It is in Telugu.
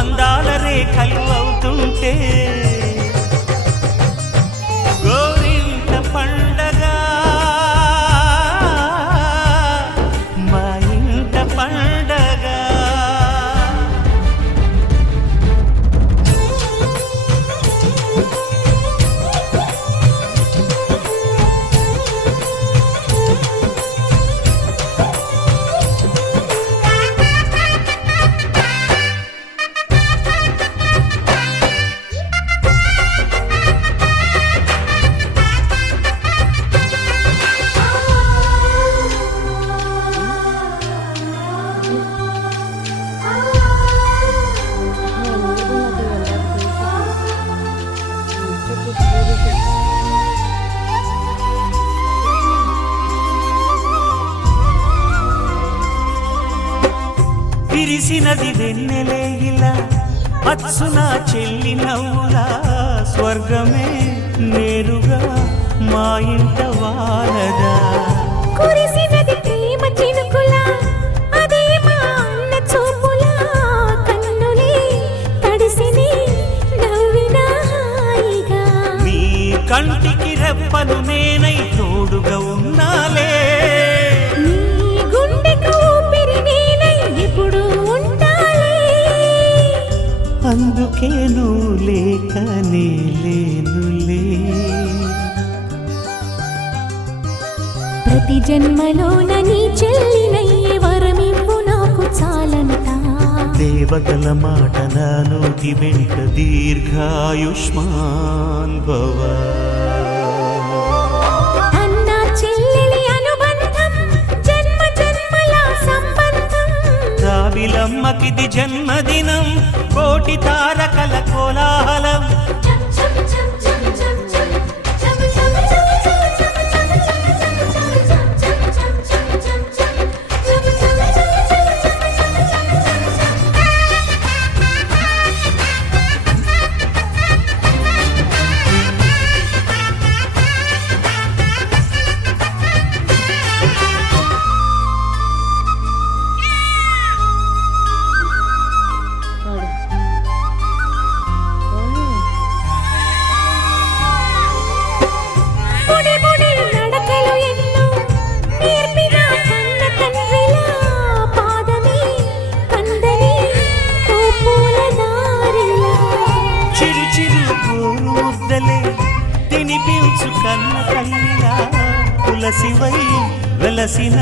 అందాల రేఖలు అవుతుంటే గోరింట పండగ మా ఇంట పండగ. విరిసినది వెన్నెలే ఇలా అచ్చున చెల్లి నవ్వులా స్వర్గమే నేరుగా మా ఇంట వాలదా. కురిసినది ప్రేమ చినుకులా అదే మా అన్న చూపులా కన్నులే తడిసిని నవ్వినా హాయిగా. నీ కంటికి రెప్పను నేనై తోడుగా ఉన్నాలే. నీ గుండెకు ఊపిరి నేనై ఎప్పుడు ఉంటాలే. అందుకే నువ్వు లేక నే లేనులే. ప్రతి జన్మలోన నీ చెల్లినయ్యే వరమివ్వు నాకు చాలంట. దేవతల మాట నా నోటి వెంట దీర్ఘాయుష్మాన్ భవ. అన్న చెల్లెలి అనుబంధం జన్మ జన్మల సంబంధం. రావిలమ్మకిది జన్మదినం కోటి తారకల కోలాహలం. బుడి బుడి నడకలు ఎన్నో నేర్పిన కన్న తండ్రిలా పాదమే కందని ఓ పూల దారిలా. చిరు చిరు గోరు ముద్దలే తినిపించు కన్న తల్లిలా తులసివై వెలసిన